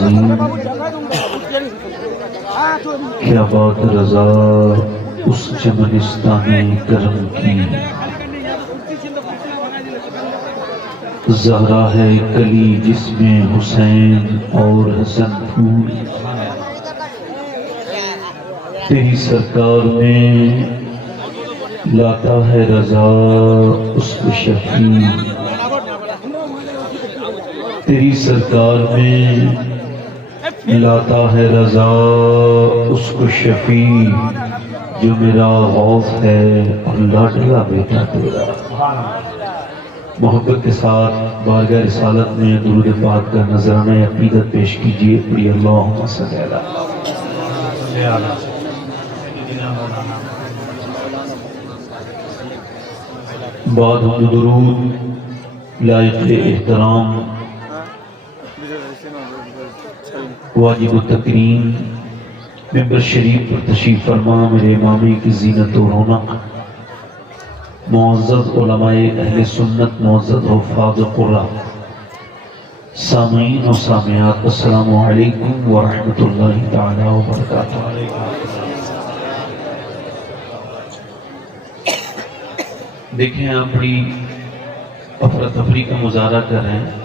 العظیم کیا بات رضا اس چمنستان کرم کی، زہرا ہے کلی جس میں حسین اور حسن پھول، تیری سرکار میں لاتا ہے رضا اس کو شفیع، تیری سرکار میں لاتا ہے رضا اس کو شفیع، جو میرا غوث ہے اور لاڈلا بیٹا تیرا۔ محبت کے ساتھ بارگاہ رسالت میں درود پاک کا نذرانہ عقیدت پیش کیجئے۔ پڑھی اللہم صلی اللہ۔ بعد ہم درود لائق احترام واجب التکریم ممبر شریف پر تشریف فرما میرے امامی کی زینت و رونق، معزز علماء اہل سنت، معزز حفاظ قرآن، سامعین و سامعات، السلام علیکم ورحمۃ اللہ تعالی وبرکاتہ۔ دیکھیں آپ بڑی افراتفری کا مظاہرہ کر رہے ہیں،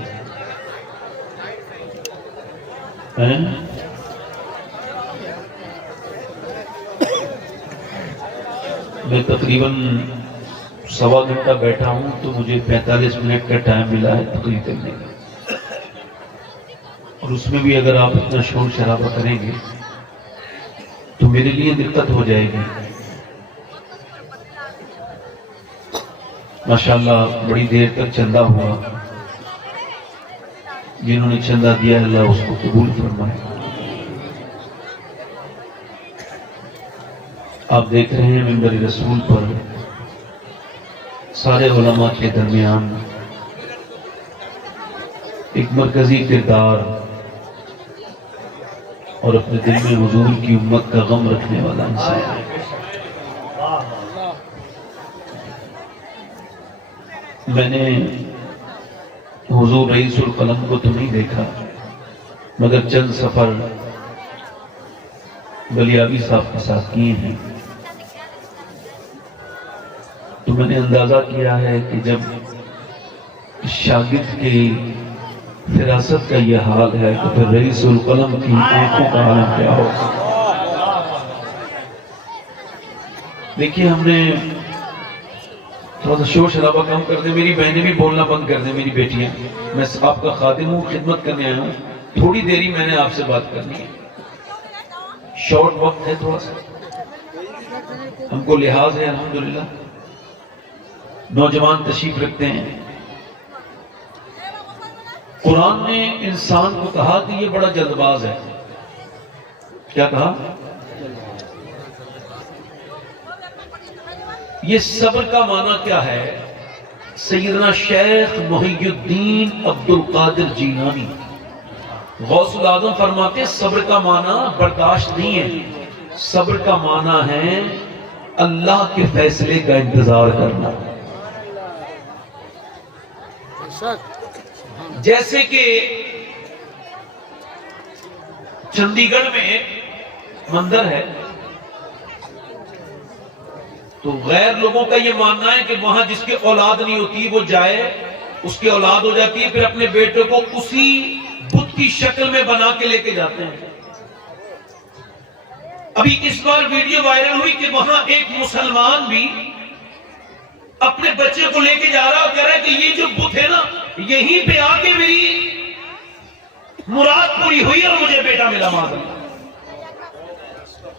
میں تقریباً سوا گھنٹہ بیٹھا ہوں تو مجھے 45 منٹ کا ٹائم ملا ہے تقریر کرنے کا، اور اس میں بھی اگر آپ اتنا شور شرابہ کریں گے تو میرے لیے دقت ہو جائے گی۔ ماشاءاللہ بڑی دیر تک چندہ ہوا، جنہوں نے چندہ دیا اللہ اس کو قبول فرمائے۔ آپ دیکھ رہے ہیں منبر رسول پر سارے علماء کے درمیان ایک مرکزی کردار اور اپنے دل میں حضور کی امت کا غم رکھنے والا انسان ہے۔ میں نے حضور رئیس القلم کو تو نہیں دیکھا، مگر چند سفر بلیابی صاحب کے ساتھ کیے ہیں، تو میں نے اندازہ کیا ہے کہ جب شاگرد کی فراست کا یہ حال ہے تو پھر رئیس القلم کی آنکھوں کا حال کیا ہوگا۔ دیکھیے ہم نے تھوڑا سا شور شرابہ کم کر دیں، میری بہنیں بھی بولنا بند کر دیں، میری بیٹیاں، میں آپ کا خادم ہوں، خدمت کرنے آیا ہوں، تھوڑی دیری میں نے آپ سے بات کرنی ہے، شارٹ وقت ہے تھوڑا سا، ہم کو لحاظ ہے الحمدللہ۔ نوجوان تشریف رکھتے ہیں۔ قرآن نے انسان کو کہا کہ یہ بڑا جلد باز ہے۔ کیا کہا؟ یہ صبر کا معنی کیا ہے؟ سیدنا شیخ محی الدین عبد القادر جیلانی غوث العظم فرماتے ہیں صبر کا معنی برداشت نہیں ہے، صبر کا معنی ہے اللہ کے فیصلے کا انتظار کرنا۔ جیسے کہ چندی گڑھ میں ایک مندر ہے، تو غیر لوگوں کا یہ ماننا ہے کہ وہاں جس کی اولاد نہیں ہوتی وہ جائے، اس کی اولاد ہو جاتی ہے، پھر اپنے بیٹے کو اسی بت کی شکل میں بنا کے لے کے جاتے ہیں۔ ابھی اس بار ویڈیو وائرل ہوئی کہ وہاں ایک مسلمان بھی اپنے بچے کو لے کے جا رہا اور کہہ رہا ہے کہ یہ جو بت ہے نا، یہیں پہ آ کے میری مراد پوری ہوئی اور مجھے بیٹا ملا۔ معاذ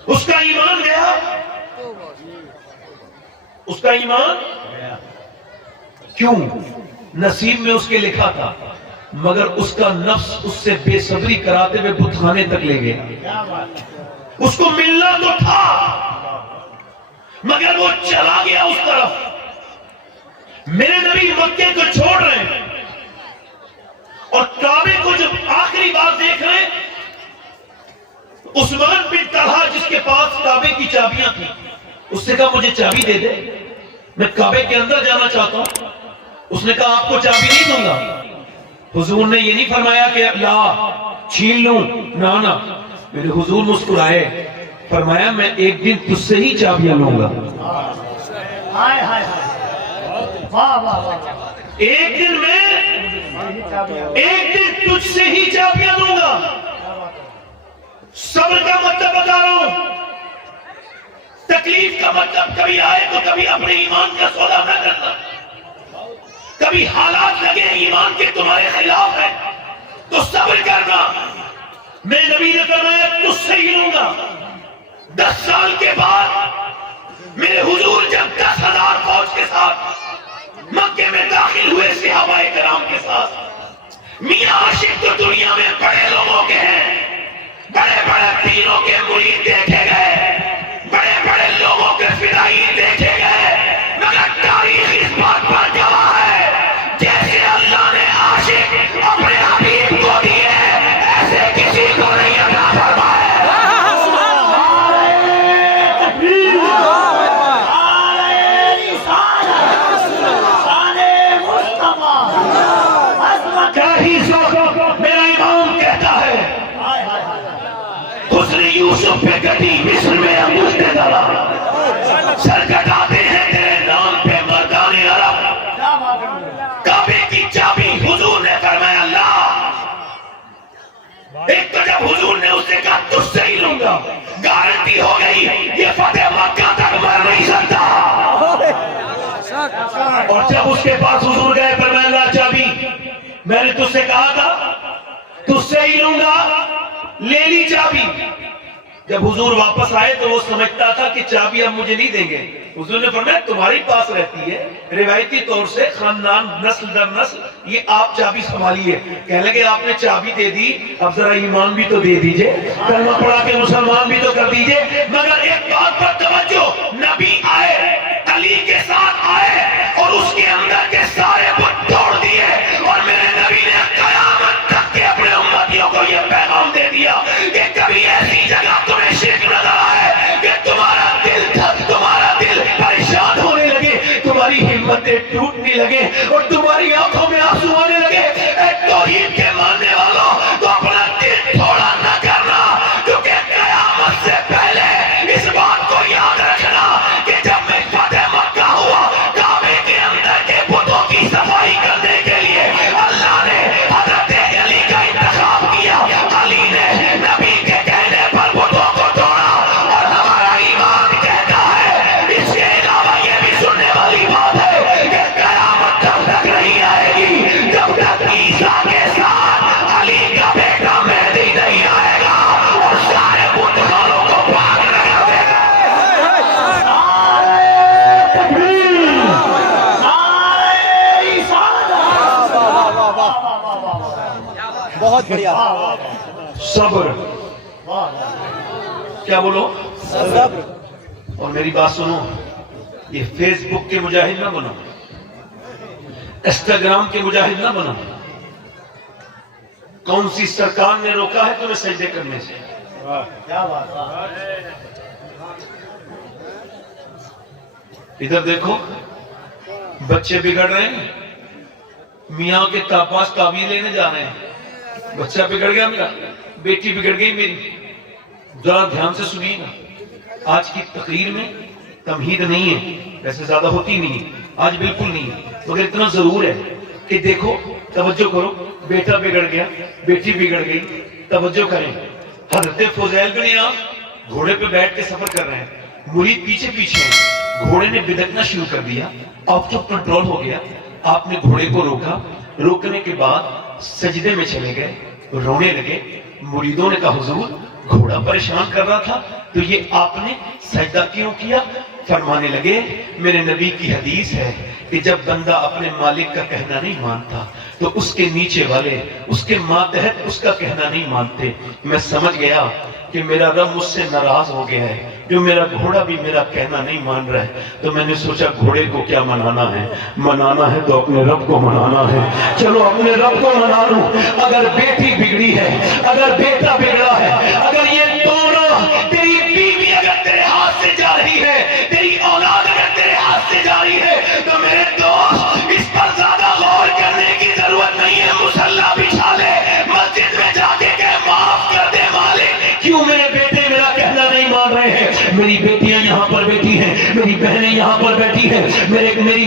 اس کا ایمان گیا، اس کا ایمان کیوں؟ نصیب میں اس کے لکھا تھا، مگر اس کا نفس اس سے بے صبری کراتے ہوئے بت خانے تک لے گیا۔ اس کو ملنا تو تھا مگر وہ چلا گیا اس طرف۔ میرے نبی مکے کو چھوڑ رہے ہیں اور کعبے کو جب آخری بار دیکھ رہے ہیں، عثمان بن طلحہ جس کے پاس کعبے کی چابیاں تھیں، اس نے کہا مجھے چابی دے دے، میں کعبے کے اندر جانا چاہتا ہوں۔ اس نے کہا آپ کو چابی نہیں دوں گا، حضور نے یہ نہیں فرمایا کہ لا چھین لوں، نہ میرے حضور مسکرائے، فرمایا میں ایک دن تجھ سے ہی چابیاں لوں گا، ایک دن تجھ سے ہی چابیاں لوں گا۔ صبر کا مطلب بتا رہا ہوں، تکلیف کا مطلب کبھی آئے تو کبھی اپنے ایمان کا سودا نہ کرنا، کبھی حالات لگے ایمان کے تمہارے خلاف ہے تو صبر کرنا۔ میں نبی نے فرمایا تجھ سے ہی لوں گا۔ 10 سال کے بعد میرے حضور جب 10,000 فوج کے ساتھ مکے میں داخل ہوئے صحابہ کرام کے ساتھ، میاں عاشق تو دنیا میں بڑے لوگوں کے ہیں، بڑے بڑے پیروں کے مرید دیکھے گئے، بڑے بڑے لوگوں کے فدائی دیکھے گئے، مگر تاریخ اس بات پر گواہ ہے جیسے اللہ نے عاشق اپنے حبیب کو دیے ایسے کسی کو نہیں عطا فرمائے۔ میرا امام کہتا ہے حسن یوسف پہ گٹی مصر میں انگشت دلا، سر کٹاتے ہیں تیرے نام پہ مردان عرب۔ کعبے کی چابی حضور نے فرمایا اللہ، ایک تو جب حضور نے اسے کہا تجھ سے ہی لوں گا، گارنٹی ہو گئی یہ فتح مکہ تک مر نہیں سکتا۔ اور جب اس کے پاس حضور گئے فرمایا اللہ چابی میں نے تجھ سے کہا تھا تجھ سے ہی لوں گا، لے لی چابی۔ جب حضور واپس آئے تو وہ سمجھتا تھا کہ چابی اب مجھے نہیں دیں گے۔ حضور نے فرمایا تمہاری پاس رہتی ہے، روایتی طور سے خاندان نسل در نسل یہ آپ چابی سنبھالیے۔ کہنے لگے آپ نے چابی دے دی، اب ذرا ایمان بھی تو دے دیجئے، کلمہ پڑھا کے مسلمان بھی تو کر دیجئے۔ مگر ایک بات پر توجہ، نبی آئے، علی کے ساتھ آئے اور اس کے اندر کے سارے بت توڑ دیے، اور میرے نبی نے قیامت تک کے اپنے امتیوں کو یہ پیغام دے دیا کہ کبھی ایسی جگہ تمہیں شرک نظر آئے کہ تمہارا دل پریشان ہونے لگے، تمہاری ہمتیں ٹوٹنے لگے اور تمہاری آنکھوں میں آنسو آنے لگے، اے توحید کے ماننے والوں تو اپنا دل تھوڑا نہ کرنا، کیونکہ قیامت سے پہلے اس بات کو یاد رکھنا کہ جب میں فتح مکہ ہوا، کعبے کے اندر کے بتوں کی صفائی کرنے کے لیے اللہ نے حضرت علی کا انتخاب کیا۔ علی نے نبی کے کہنے پر بتوں کو توڑا، اور ہمارا ایمان کہتا ہے، اس کے علاوہ یہ بھی سننے والی بات ہے کہ قیامت تب تک نہیں آئے گی جب تک عیسیٰ کے ساتھ علی کا بیٹا مہدی نہیں آئے گا اور سارے بت خانوں کو پاک نہ کر دے گا۔ بہت بڑھیا، صبر، کیا بولو؟ صبر۔ اور میری بات سنو، یہ فیس بک کے مجاہد نہ بنو، انسٹاگرام کے مجاہد نہ بنو۔ کون سی سرکار نے روکا ہے تمہیں سجدے کرنے سے؟ ادھر دیکھو، بچے بگڑ رہے ہیں، میاں کے پاس تعویذ لینے جا رہے ہیں، بچہ بگڑ گیا میرا، بیٹی بگڑ گئی میری۔ ذرا دھیان سے سنیے گا، آج کی تقریر میں تمہید نہیں ہے، ویسے زیادہ ہوتی نہیں ہے، آج بالکل نہیں ہے، مگر اتنا ضرور ہے کہ دیکھو، توجہ کرو، بیٹا بگڑ گیا، بیٹی بگڑ گئی، توجہ کریں۔ حضرت فضیل بن عیاض گھوڑے پہ بیٹھ کے سفر کر رہے ہیں، مرید پیچھے پیچھے ہیں، گھوڑے نے بدکنا شروع کر دیا، آپ جب کنٹرول ہو گیا، آپ نے گھوڑے کو روکا، روکنے کے بعد سجدے میں چلے گئے، رونے لگے۔ مریدوں نے کہا حضور گھوڑا پریشان کر رہا تھا تو یہ آپ نے سجدہ کیوں کیا؟ فرمانے لگے میرے نبی کی حدیث ہے کہ جب بندہ اپنے مالک کا کہنا نہیں مانتا تو اس کے نیچے والے اس کے ماتحت اس کا کہنا نہیں مانتے۔ میں سمجھ گیا کہ میرا رب مجھ سے ناراض ہو گیا ہے، جو میرا گھوڑا بھی میرا کہنا نہیں مان رہا ہے، تو میں نے سوچا گھوڑے کو کیا منانا ہے تو اپنے رب کو منانا ہے، چلو اپنے رب کو منا لوں۔ اگر بیٹی بگڑی ہے، اگر بیٹا بگڑا ہے، اگر یہ دونوں تیری بیوی اگر تیرے ہاتھ سے جا رہی ہے، تیری اولاد اگر تیرے ہاتھ سے جا رہی ہے، تو میرے دوست اس پر زیادہ غور کرنے کی ضرورت نہیں ہے، مسلح میری بہنیں یہاں پر بیٹھی ہیں, میری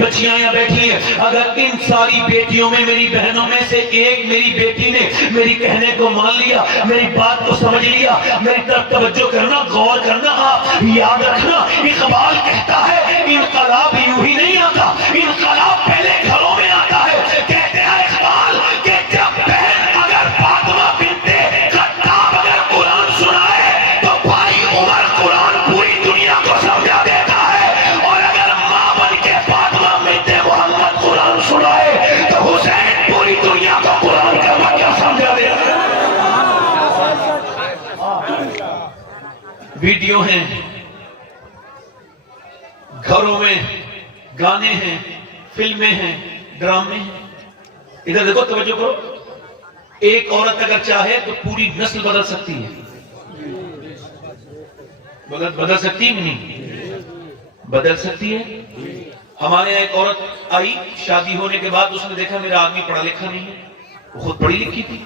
بچیاں یہاں بیٹھی ہیں. اگر ان ساری بیٹیوں میں, میری بہنوں میں سے ایک میری بیٹی نے میری کہنے کو مان لیا, میری بات کو سمجھ لیا, میری طرف توجہ کرنا, غور کرنا. آپ یاد رکھنا, اقبال کہتا ہے انقلاب یوں ہی نہیں آتا, انقلاب پہلے گھروں میں آتا ہے. کہتے ہیں اقبال کہ جب بہن اگر فاطمہ بنتے خطاب اگر قرآن سنائے تو بھائی عمر قرآن پوری دنیا کو سمجھا دیتا ہے, اور اگر ماں بن کے فاطمہ بنت محمد قرآن سنائے تو حسین پوری دنیا کو قرآن کا مطلب سمجھا دیتا ہے. ویڈیو ہیں, گھروں میں گانے ہیں, فلمیں ہیں, ڈرامے ہیں. ادھر دیکھو, توجہ کرو. ایک عورت اگر چاہے تو پوری نسل بدل سکتی ہے, بدل سکتی ہے نہیں, بدل سکتی ہے. ہمارے یہاں ایک عورت آئی, شادی ہونے کے بعد اس نے دیکھا میرا آدمی پڑھا لکھا نہیں ہے, وہ خود پڑھی لکھی تھی.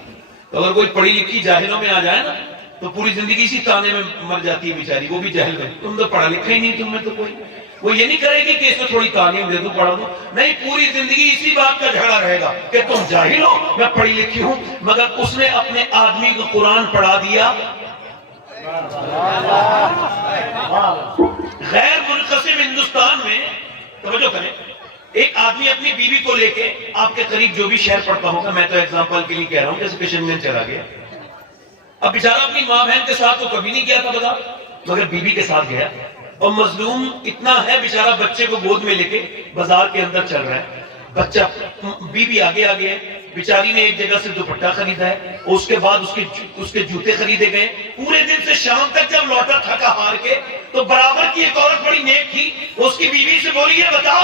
تو اگر کوئی پڑھی لکھی جاہلوں میں آ جائے نا تو پوری زندگی اسی تانے میں مر جاتی ہے بیچاری, وہ بھی جاہل ہے. تم تو پڑھا لکھا ہی نہیں, تم میں تو کوئی, وہ یہ نہیں کرے گی کہ اس کو تھوڑی تعلیم دے دوں, پڑھا دوں, نہیں, پوری زندگی اسی بات کا جھگڑا رہے گا کہ تم جاہل ہو, میں پڑھی لکھی ہوں. مگر اس نے اپنے آدمی کو قرآن پڑھا دیا. غیر منقسم ہندوستان میں توجہ کریں, ایک آدمی اپنی بیوی کو لے کے آپ کے قریب جو بھی شہر پڑتا ہوگا, میں تو ایگزامپل کے لیے کہہ رہا ہوں, جیسے کشمیر چلا گیا. اب بیچارہ اپنی ماں بہن کے ساتھ تو کبھی نہیں گیا تھا بازار, مگر بیوی کے ساتھ گیا, اور مظلوم اتنا ہے بیچارہ, بچے کو گود میں لے کے بازار کے اندر چل رہا ہے. بچہ, بیوی آگے آگے ہے, بیچاری نے ایک جگہ سے دوپٹہ خریدا ہے, اس کے بعد اس کے جوتے خریدے گئے. پورے دن سے شام تک جب لوٹا تھکا ہار کے, تو برابر کی ایک عورت بڑی نیک تھی, اس کی بیوی سے بولی, یہ بتا,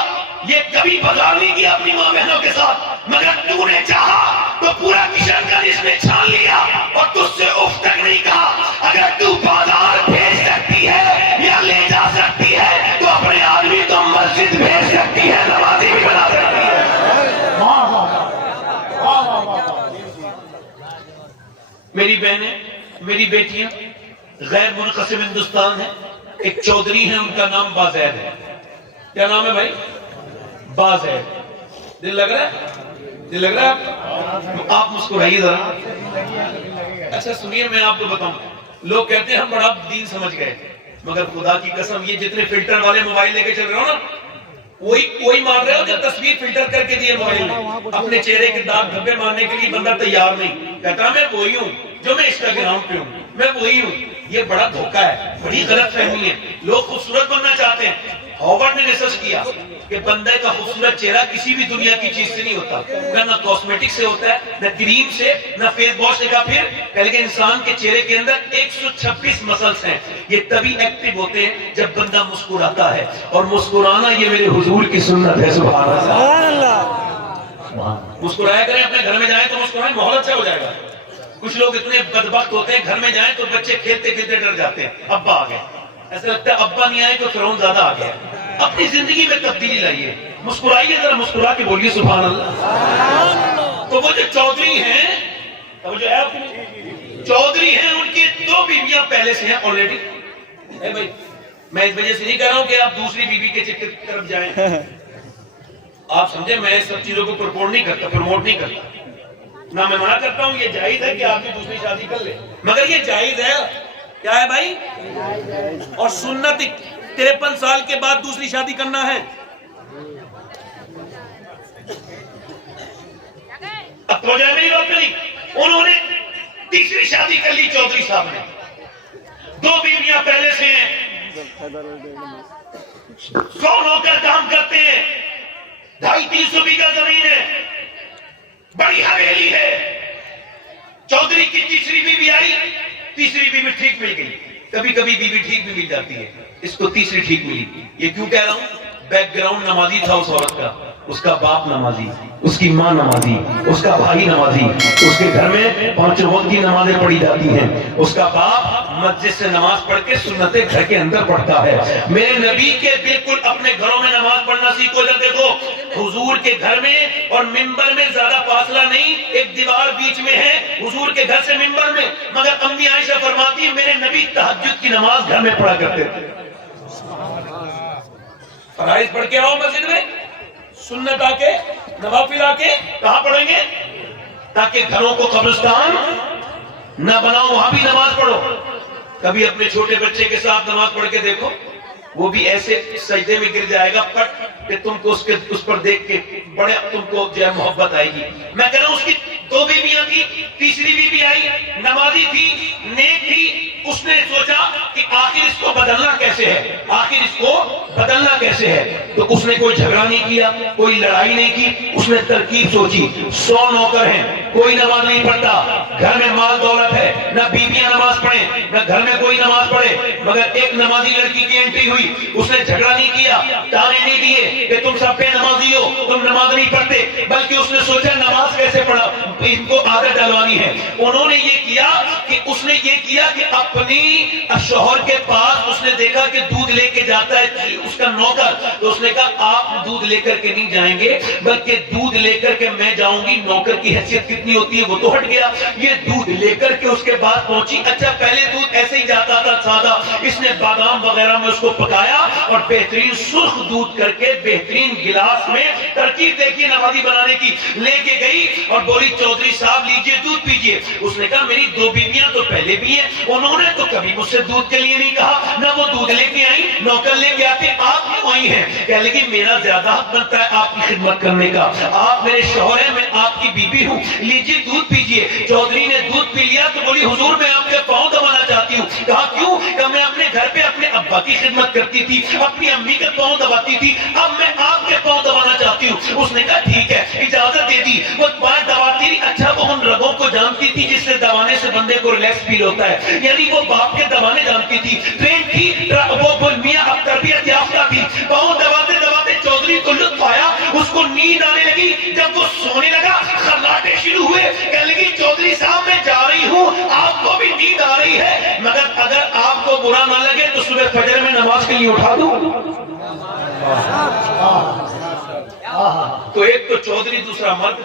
یہ کبھی بازار نہیں گیا اپنی ماں بہنوں کے ساتھ, مگر تو نے چاہا تو پورا کشن گنج اس نے چھان لیا اور تجھ سے اف تک نہیں کہا. اگر تو بازار بھیج سکتی ہے یا لے جا سکتی ہے تو اپنے آدمی تو مسجد بھیج سکتی ہے, نمازی بھی بنا سکتی ہے. میری بہنیں, میری بیٹیاں, غیر منقسم ہندوستان ہے. ایک چودھری ہے, ان کا نام بازید ہے. کیا نام ہے بھائی؟ بازید. دل لگ رہا ہے, دل لگ رہا ہے, آپ مسکرائیے ذرا. اچھا سنیے, میں آپ کو بتاؤں, لوگ کہتے ہیں ہم بڑا دین سمجھ گئے, مگر خدا کی قسم یہ جتنے فلٹر والے موبائل لے کے چل رہے ہو نا, وہی مان رہے ہو جو تصویر فلٹر کر کے دیے موبائل میں. اپنے چہرے کے داغ دھبے مارنے کے لیے بندہ تیار نہیں, کہتا میں وہی ہوں جو میں انسٹاگرام پہ ہوں, میں وہی ہوں. یہ بڑا دھوکہ ہے, بڑی غلط فہمی ہے. لوگ خوبصورت بننا چاہتے ہیں. ہاورڈ نے ریسرچ کیا کہ بندے کا خوبصورت چہرہ کسی بھی دنیا کی چیز سے نہیں ہوتا, نہ کاسمیٹک سے ہوتا ہے, نہ کریم سے, نہ فیس واش سے. پھر کہ انسان کے چہرے کے اندر 126 مسلس ہیں, یہ تبھی ایکٹیو ہوتے ہیں جب بندہ مسکراتا ہے, اور مسکرانا یہ میرے حضور کی سنت ہے. سبحان اللہ. مسکرایا کریں, اپنے گھر میں جائیں تو مسکرائیں, ماحول اچھا ہو جائے گا. کچھ لوگ اتنے بدبخت ہوتے ہیں, گھر میں جائیں تو بچے کھیلتے کھیلتے ڈر جاتے ہیں, ابا آ گئے, ایسا لگتا ہے ابا نہیں آئے تو فرعون زیادہ آ گیا. اپنی زندگی میں تبدیلی لائیے, مسکرائیے, ذرا مسکرا کے بولیے سبحان اللہ. تو وہ جو چودھری ہیں, وہ جو چودھری ہیں, ان کی 2 بیویاں پہلے سے ہیں آلریڈی. بھائی میں اس وجہ سے نہیں کہہ رہا ہوں کہ آپ دوسری بیوی کے چکر کی طرف جائیں, آپ سمجھیں, میں سب چیزوں کو پروموٹ نہیں کرتا, نہ میں منع کرتا ہوں. یہ جائز ہے کہ آدمی دوسری شادی کر لے, مگر یہ جائز ہے. کیا ہے بھائی؟ اور سنت 53 سال کے بعد دوسری شادی کرنا ہے. اب تو جائے میری بات نہیں, انہوں نے تیسری شادی کر لی چودھری صاحب نے, 2 بیویاں پہلے سے ہیں, 100 نوکر کام کرتے ہیں, 250-300 بیگھہ زمین ہے, بڑی حویلی ہے. چودھری کی تیسری بیوی آئی, تیسری بیوی ٹھیک مل گئی. کبھی کبھی بیوی ٹھیک بھی مل جاتی ہے, اس کو تیسری ٹھیک ملی. یہ کیوں کہہ رہا ہوں؟ بیک گراؤنڈ نمازی تھا اس عورت کا, اس کا باپ نمازی, اس کی ماں نمازی, اس کا بھائی نمازی, اس کے گھر میں 5 وقت کی نمازیں پڑھی جاتی ہیں, اس کا باپ مسجد سے نماز پڑھ کے سنتیں گھر کے اندر پڑھتا ہے. میرے نبی کے بالکل اپنے گھروں میں نماز پڑھنا سیکھو. ادھر دیکھو, حضور کے گھر میں اور منبر میں زیادہ فاصلہ نہیں, ایک دیوار بیچ میں ہے, حضور کے گھر سے منبر میں. مگر امی عائشہ فرماتی میرے نبی تہجد کی نماز گھر میں پڑھا کرتے تھے. فرائض پڑھ کے آؤ مسجد میں, سنت آ کے, نوافل آ کے کہاں پڑھیں گے؟ تاکہ گھروں کو قبرستان نہ بناؤ, وہاں بھی نماز پڑھو. کبھی اپنے چھوٹے بچے کے ساتھ نماز پڑھ کے دیکھو, وہ بھی ایسے سجدے میں گر جائے گا پٹ کہ تم کو اس پر دیکھ کے بڑے تم کو جو ہے محبت آئے گی. میں کہہ رہا ہوں اس کی 2 بیویاں تھی, تیسری بیوی آئی, نمازی تھی, نیک تھی. اس نے سوچا کہ آخر اس کو بدلنا کیسے ہے, آخر اس کو بدلنا کیسے ہے. تو اس نے کوئی جھگڑا نہیں کیا, کوئی لڑائی نہیں کی. اس نے ترکیب سوچی, 100 نوکر ہیں, کوئی نماز نہیں پڑھتا, گھر میں مال دولت ہے, نہ بیویاں نماز پڑھیں نہ گھر میں کوئی نماز پڑھے, مگر ایک نمازی لڑکی کی انٹری ہوئی. اس نے جھگڑا نہیں کیا, تانے نہیں دیے کہ تم سب بے نمازی ہو, تم نماز نہیں پڑھتے, بلکہ اس نے سوچا نماز کیسے پڑھا, ان کو عادت ڈلوانی ہے. انہوں نے یہ کیا کہ اس نے یہ کیا کہ اپنی شوہر کے پاس اس نے دیکھا کہ دودھ لے کے جاتا ہے اس کا نوکر, تو اس نے کہا آپ دودھ لے کر کے نہیں جائیں گے بلکہ دودھ لے کر کے میں جاؤں گی. نوکر کی حیثیت کتنی ہوتی ہے وہ تو ہٹ گیا, یہ دودھ لے کر کے اس کے بعد پہنچی. اچھا پہلے دودھ ایسے ہی جاتا تھا سادہ, اس نے بادام وغیرہ میں اس کو پکایا اور بہترین سرخ دودھ کر کے بہترین گلاس میں, ترکیب دیکھیے نمازی بنانے کی, لے کے گئی اور بولی چودھری صاحب لیجئے دودھ پیجئے. اس نے کہا میری 2 بیویاں تو پہلے بھی ہیں, انہوں نے تو کبھی مجھ سے دودھ کے لیے نہیں کہا, نہ وہ دودھ لے کے آئی, نوکر لے کے آتے, آپ کیوں آئی ہیں؟ کہہ لگی میرا زیادہ حق بنتا ہے آپ کی خدمت کرنے کا, آپ میرے شوہر ہیں, میں آپ کی بیوی ہوں, لیجئے دودھ پیجئے. چودھری نے دودھ پی لیا تو بولی حضور میں آپ کے پاؤں دبانا چاہتی ہوں. کہا کیوں؟ کہ میں اپنے گھر پہ اپنے ابا کی خدمت کرتی تھی, اپنی امی کے پاؤں دباتی تھی, اب میں آپ کے پاؤں دبانا چاہتی ہوں. اس نے کہا ٹھیک ہے, اجازت دے دی. وہ پاؤں دباتی نہیں, اچھا وہ ان رگوں کو جانتی تھی جس سے دبانے سے بندے کو ریلیکس فیل ہوتا ہے, یعنی وہ باپ کے دبانے جانتی تھی, ٹرین تھی, وہ میاں اب تربیت یافتہ تھی. پاؤں دباتے دباتے چودھری کو لطف آیا, اس کو نیند آنے لگی. جب وہ سونے لگا خراٹے شروع ہوئے, کہنے لگی چودھری صاحب میں جا رہی ہوں, آپ کو بھی نیند آ رہی ہے, مگر اگر آپ کو برا نہ لگے تو صبح فجر میں نماز کے لیے اٹھا دوں. تو ایک تو چودھری, دوسرا مرد,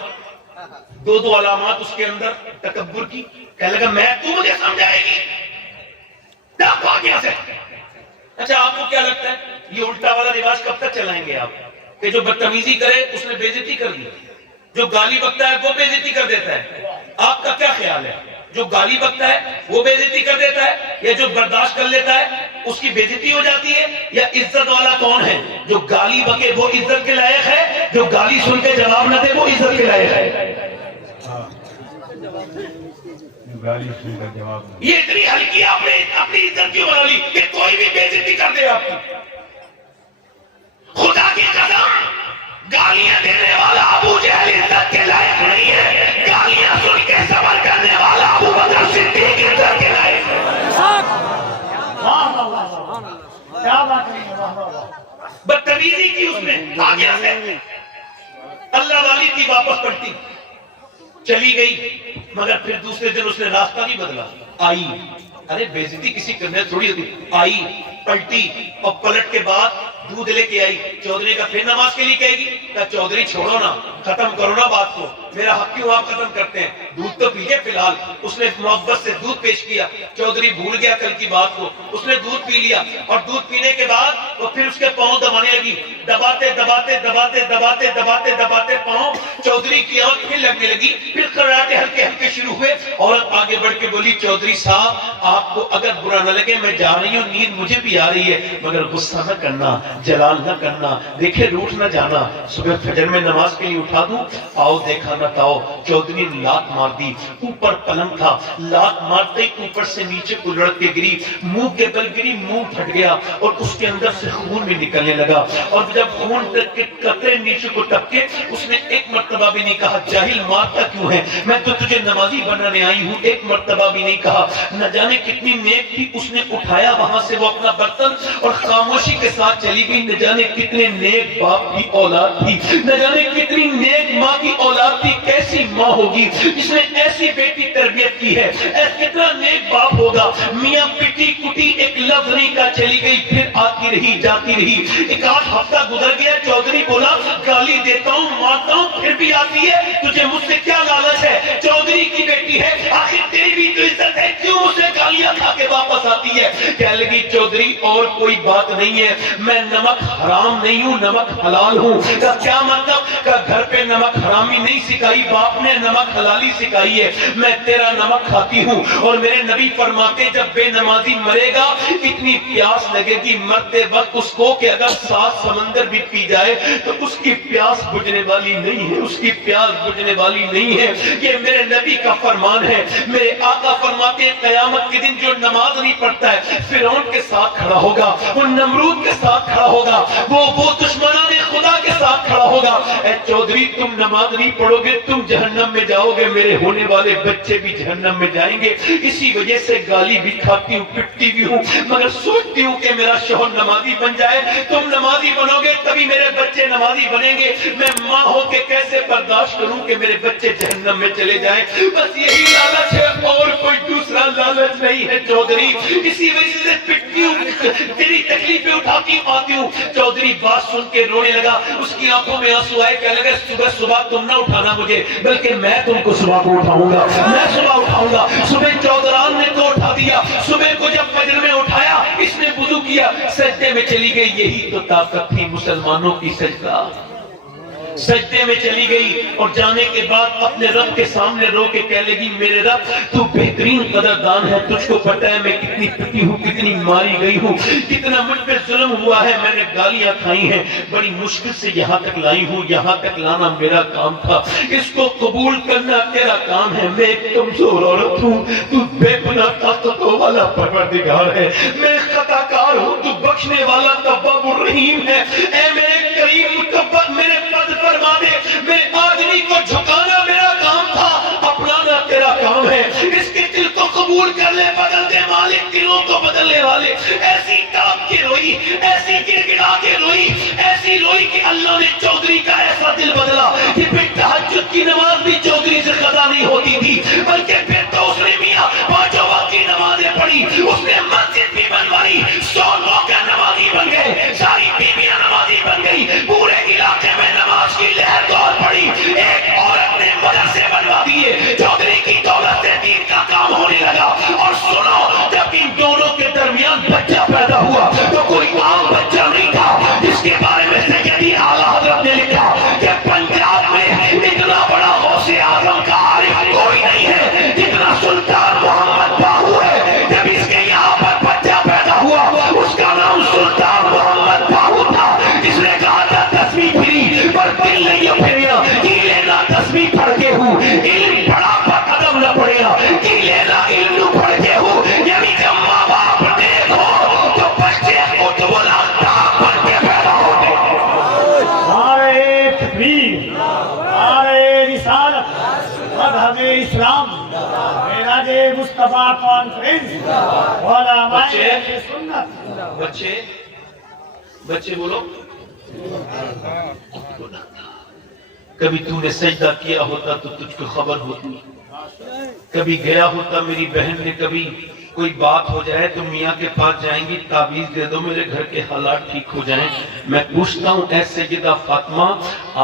2 علامات اس کے اندر تکبر کی. کہنے لگا میں, تو مجھے سمجھائے گی, سے. اچھا آپ کو کیا لگتا ہے یہ الٹا والا رواج کب تک چلائیں گے آپ, کہ جو بدتمیزی کرے اس نے بے عزتی کر دی, جو گالی بکتا ہے وہ بے عزتی کر دیتا ہے. آپ کا کیا خیال ہے, جو گالی بکتا ہے وہ بے عزتی کر دیتا ہے, یا جو برداشت کر لیتا ہے اس کی بے عزتی ہو جاتی ہے, یا عزت والا کون ہے؟ جو گالی بکے وہ عزت کے لائق ہے, جو گالی سن کے جواب نہ دے وہ عزت کے لائق ہے. یہ اتنی ہلکی آپ نے اپنی عزت کیوں بنا لی کہ کوئی بھی بے عزتی کر دے آپ کی؟ خدا کی قسم, گالیاں دینے والا ابو جہل عزت کے لائق نہیں ہے, گالیاں سن کے صبر کرنے والا ابو بکر صدیق عزت کے لائق ہے. بدتمیزی کی اس نے آگے سے, اللہ والی تھی, واپس پڑتی, چلی گئی, مگر پھر دوسرے دن اس نے راستہ نہیں بدلا, آئی. ارے بے عزتی کسی کرنے تھوڑی ہوتی, آئی, پلٹی, اور پلٹ کے بعد دودھ لے کے آئی. چودھری کا پھر نماز کے لیے کہے گی, کہ چودھری چھوڑو نا, ختم کرو نا بات کو, میرا حق کیوں آپ ختم کرتے ہیں, دودھ تو پیجئے فی الحال. اس نے محبت سے دودھ پیش کیا, چودھری بھول گیا کل کی بات کو, اس نے دودھ پی لیا, اور دودھ پینے کے بعد وہ پھر اس کے پاؤں دبانے لگی, دباتے دباتے دباتے دباتے دباتے دباتے پاؤں چودھری کی آنکھ پھر لگنے لگی, پھر خراٹے ہلکے ہلکے شروع ہوئے. عورت آگے بڑھ کے بولی چودھری صاحب آپ کو اگر برا نہ لگے میں جا رہی ہوں, نیند مجھے بھی آ رہی ہے, مگر غصہ نہ کرنا, جلال نہ کرنا, دیکھے روٹ نہ جانا, صبح فجر میں نماز کے لیے اٹھا دوں. آؤ دیکھا نہ تاؤ, چودھری نے لات مار دی. اوپر پلنگ تھا, لات مارتے اوپر سے نیچے الٹ کے گری, منہ کے بل گری, منہ پھٹ گیا اور اس کے اندر سے خون بھی نکلنے لگا. اور جب خون کے قطرے نیچے کو ٹپکے, اس نے ایک مرتبہ بھی نہیں کہا جاہل مارتا کیوں ہے, میں تو تجھے نمازی بنانے آئی ہوں, ایک مرتبہ بھی نہیں کہا. نہ جانے کتنی نیک تھی, اس نے اٹھایا وہاں سے وہ اپنا برتن اور خاموشی کے ساتھ چلی گئی. نہ جانے کتنے نیک باپ کی اولاد تھی, نہ جانے کتنی نیک ماں کی اولاد تھی. کیسی ماں ہوگی جس نے ایسی بیٹی تربیت کی ہے, کتنا نیک باپ ہوگا. میاں پٹی کٹی ایک لفظ نہیں کا چلی گئی, پھر آتی رہی جاتی رہی. 1-8 ہفتہ گزر گیا. چودھری بولا گالی دیتا ہوں مارتا ہوں پھر بھی آتی ہے, تجھے مجھ سے کیا لالچ ہے, چودھری کی بیٹی ہے, آخر تیری بھی تو عزت ہے, کیوں اسے گالیاں کھا کے واپس آتی ہے. کہنے لگی چودھری اور کوئی بات نہیں ہے, میں نمک حرام نہیں ہوں, نمک حلال ہوں. کیا مطلب؟ کہ گھر پہ نمک حرامی نہیں سکھائی, باپ نے نمک حلالی سکھائی ہے. میں تیرا نمک کھاتی ہوں. اور میرے نبی فرماتے جب بے نمازی مرے گا اتنی پیاس لگے گی مرتے وقت اس کو کہ اگر 7 سمندر بھی پی جائے تو اس کی پیاس بجھنے والی نہیں ہے, اس کی پیاس بجھنے والی نہیں ہے. یہ میرے نبی کا فرمان ہے. میرے آقا فرماتے ہیں قیامت کے دن جو نماز نہیں پڑھتا ہے فرعون کے ساتھ کھڑا ہوگا, وہ نمرود کے ساتھ کھڑا ہوگا, وہ دشمنان خدا کے ساتھ کھڑا ہوگا. اے چودھری تم نماز نہیں پڑھو گے تم جہنم میں جاؤ گے, میرے ہونے والے بچے بھی جہنم میں جائیں گے. اسی وجہ سے گالی بھی کھاتی ہوں, پٹتی بھی ہوں, مگر سوچتی ہوں کہ میرا شوہر نمازی بن جائے. تم نمازی بنو گے تبھی میرے بچے نمازی بنیں گے. میں ماں ہو کے کیسے برداشت کروں کہ میرے بچے جہنم میں چلے جائیں. بس یہی لالچ ہے اور کوئی دوسرا لالچ نہیں ہے چودھری. اسی وجہ سے پٹتی ہوں, تیری تکلیفیں اٹھاتی آتی ہوں. چودھری بات سن کے رونے لگا, اس کی آنکھوں میں آنسو آئے. کہنے لگا صبح صبح تم نہ اٹھانا مجھے, بلکہ میں تم کو صبح کو اٹھاؤں گا, میں صبح اٹھاؤں گا. صبح چودھران نے تو اٹھا دیا. صبح کو جب فجر میں اٹھایا اس نے وضو کیا, سجدے میں چلی گئی. یہی تو طاقت تھی مسلمانوں کی, سجدہ. سجدے میں چلی گئی اور جانے کے بعد اپنے رب کے سامنے رو کے کہہ لگی میرے رب تو بہترین قدردان ہے, تجھ کو پتہ ہے میں کتنی پٹی ہوں, کتنی ماری گئی ہوں, کتنا مجھ پہ ظلم ہوا ہے, میں نے گالیاں کھائی ہیں, بڑی مشکل سے یہاں تک لائی ہوں. یہاں تک لانا میرا کام تھا, اس کو قبول کرنا تیرا کام ہے. میں ایک کمزور عورت ہوں, تو بے پناہ طاقتوں والا پروردگار ہے. میں خطا کار ہوں, تو بخشنے والا تواب الرحیم ہے. اے میرے کریم مکبر میرے پد فرما دے. میرے آدمی کو جھکانا میرا کام تھا, اپنانا تیرا کام ہے. اس کے دل کو قبول کر لے, بدل دے مالک دلوں کو بدلنے والے. ایسی ڈانٹ کے روئی, ایسی گر گڑا کے روئی, ایسی روئی کہ اللہ نے چودھری کا ایسا دل بدلا کہ پھر تہجد کی نماز بھی چودھری سے قضا نہیں ہوتی تھی, بلکہ پھر تو اس نے میاں پانچوں وقت کی نمازیں پڑھی, اس نے مسجد بھی بنوائی, 100 نوکر نمازی بن گئے, ساری بیویاں نمازی بن گئی, پورے علاقے میں نماز کی لہر دور پڑی. ایک عورت نے مدرسے بنوا دیے, چودھری کی دولت سے دین کا کام ہونے لگا. اور سنو جب ان دونوں کے درمیان بچہ پیدا ہوا تو کوئی عام بچہ نہیں تھا, جس کے بارے میں سیدی اعلیٰ حضرت نے لکھا کہ پنجاب میں اتنا بڑا غوث اعظم کا عارف کوئی نہیں ہے جتنا سلطان محمد باہو ہے. جب اس کے یہاں پر بچہ پیدا ہوا اس کا نام سلطان محمد باہو تھا. جس نے کہا تھا 10ویں پھری پر دل نہیں پھریا, کی لینا 10ویں پڑھ کے ہوں, علم پڑھا پر قدم نہ پڑے گا, کی لینا علم پڑھ کے ہوں. یعنی جب ماں باپ دیکھو تو بچے خود بلندار بن کے پیدا ہوتے ہیں. نعرہ تکبیر, نعرہ رسالت, مذہب اسلام, معراج مصطفیٰ کانفرنس, علماء اہل سنت. بچے بولو. کبھی تو نے سجدہ کیا ہوتا تو تجھ کو خبر ہوتی, کبھی گیا ہوتا میری بہن نے, کبھی کوئی بات ہو جائے تو میاں کے پاس جائیں گی, تعویذ دے دو میرے گھر کے حالات ٹھیک ہو جائیں. میں پوچھتا ہوں اے سیدہ فاطمہ,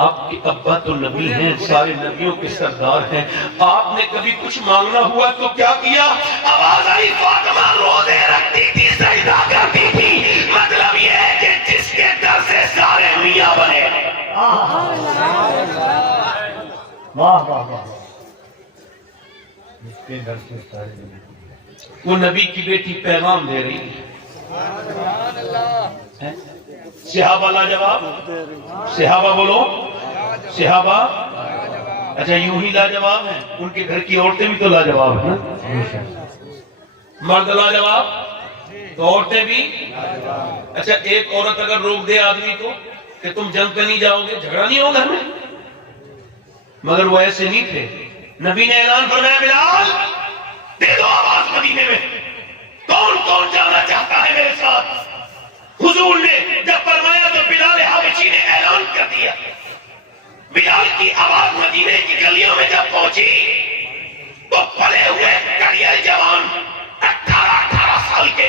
آپ کے ابا تو نبی ہیں, سارے نبیوں کے سردار ہیں, آپ نے کبھی کچھ مانگنا ہوا تو کیا کیا؟ آواز آئی فاطمہ روزے رکھتی تھی, سجدہ کرتی تھی. مطلب یہ ہے کہ جس کے در سے سارے میاں بنے. واہ واہ واہ, اس کے در سے سارے وہ نبی کی بیٹی پیغام دے رہی ہے. صحابہ لاجواب, صحابہ بولو, صحابہ اچھا یوں ہی لاجواب ہیں, ان کے گھر کی عورتیں بھی تو لاجواب ہیں. مرد لاجواب تو عورتیں بھی. اچھا ایک عورت اگر روک دے آدمی کو کہ تم جنگ پہ نہیں جاؤ گے, جھگڑا نہیں ہوگا گھر میں, مگر وہ ایسے نہیں تھے. نبی نے اعلان فرمایا بلال دے دو آواز مدینے میں, کون کون جانا چاہتا ہے میرے ساتھ. حضور نے جب فرمایا تو بلال حبشی نے اعلان کر دیا. بلال کی آواز مدینے کی گلیوں میں جب پہنچی تو پلے ہوئے کڑیل جوان 18 سال کے